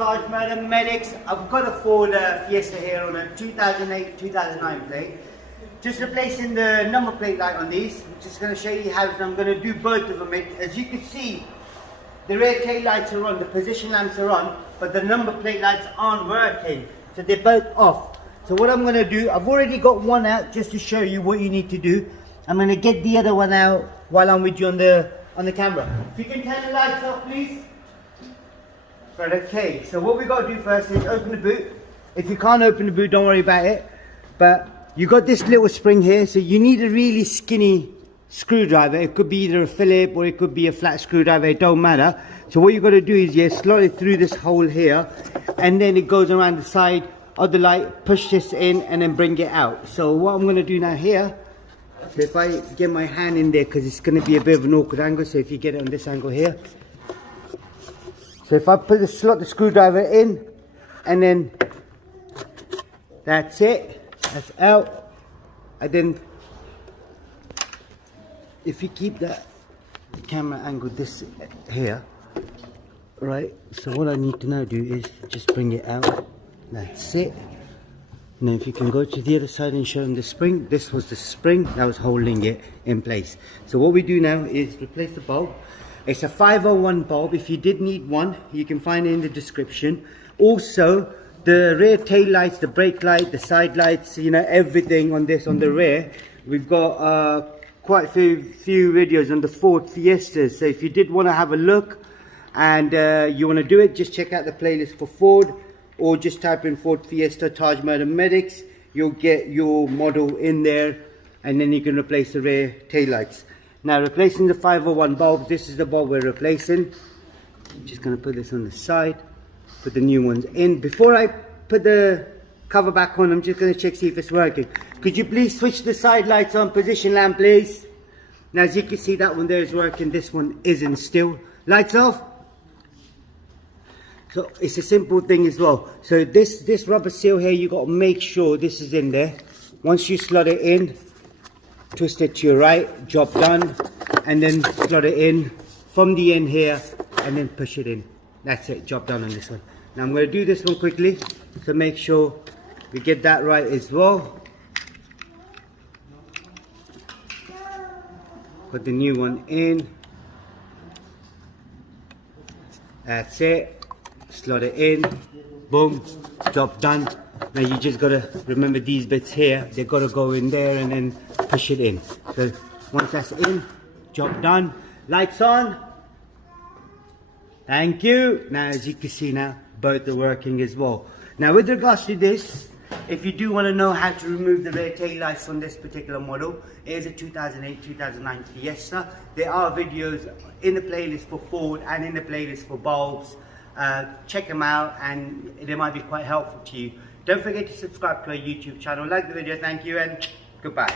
Tajmotormedics. I've got a Ford Fiesta here on a 2008-2009 plate. Just replacing the number plate light on these. I'm just going to show you how I'm going to do both of them. As you can see, the rear tail lights are on, the position lamps are on, but the number plate lights aren't working. So they're both off. So what I'm going to do, I've already got one out just to show you what you need to do. I'm going to get the other one out while I'm with you on the camera. If you can turn the lights off, please. Right, okay, so what we got to do first is open the boot. If you can't open the boot, don't worry about it. But you got this little spring here, so you need a really skinny screwdriver. It could be either a Phillips or it could be a flat screwdriver, it don't matter. So what you got to do is slot it through this hole here, and then it goes around the side of the light, push this in and then bring it out. So what I'm going to do now here, so if I get my hand in there, because it's going to be a bit of an awkward angle, so if you get it on this angle here. So if I slot the screwdriver in, and then that's it, that's out. And then if you keep the camera angle this here, right, so what I need to now do is just bring it out, that's it. Now if you can go to the other side and show them the spring, this was the spring that was holding it in place. So what we do now is replace the bulb. It's a 501 bulb. If you did need one, you can find it in the description. Also, the rear tail lights, the brake light, the side lights, you know, everything on this, on the rear. We've got quite a few videos on the Ford Fiestas. So if you did want to have a look and you want to do it, just check out the playlist for Ford, or just type in Ford Fiesta Tajmotormedics. You'll get your model in there, and then you can replace the rear tail lights. Now replacing the 501 bulbs, this is the bulb we're replacing. I'm just going to put this on the side, put the new ones in. Before I put the cover back on, I'm just going to check, see if it's working. Could you please switch the side lights on, position lamp please. Now as you can see, that one there is working, this one isn't still. Lights off. So it's a simple thing as well. So this rubber seal here, you got to make sure this is in there. Once you slot it in, twist it to your right, job done, and then slot it in from the end here and then push it in. That's it, job done on this one. Now I'm going to do this one quickly, so make sure we get that right as well. Put the new one in. That's it, slot it in, boom, job done. Now you just got to remember these bits here, they've got to go in there and then push it in. So once that's in, job done. Lights on. Thank you. Now as you can see now, both are working as well. Now with regards to this, if you do want to know how to remove the rear tail lights on this particular model, it is a 2008-2009 Fiesta. There are videos in the playlist for Ford and in the playlist for bulbs. Check them out and they might be quite helpful to you. Don't forget to subscribe to our YouTube channel, like the video, thank you, and goodbye.